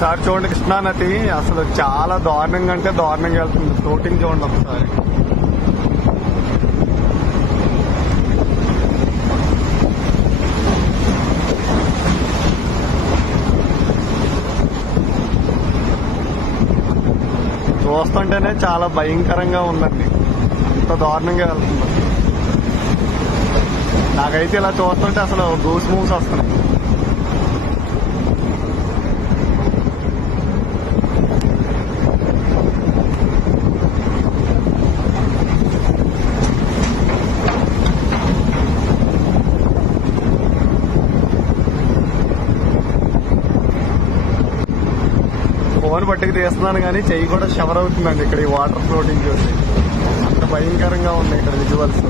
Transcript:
ఒకసారి చూడండి, కృష్ణా నది అసలు చాలా దారుణంగా అంటే దారుణంగా వెళ్తుంది. ఫ్లోటింగ్ చూడండి ఒకసారి. చూస్తుంటేనే చాలా భయంకరంగా ఉందండి. అంత దారుణంగా వెళ్తుంది. నాకైతే ఇలా చూస్తుంటే అసలు గూస్ మూవ్స్ వస్తున్నాయి. ఫోన్ పట్టుకు తీస్తున్నాను కానీ చెయ్యి కూడా షవర్ అవుతుందండి ఇక్కడ ఈ వాటర్ ఫ్లోటింగ్ చూసి. అంత భయంకరంగా ఉన్నాయి ఇక్కడ విజువల్స్.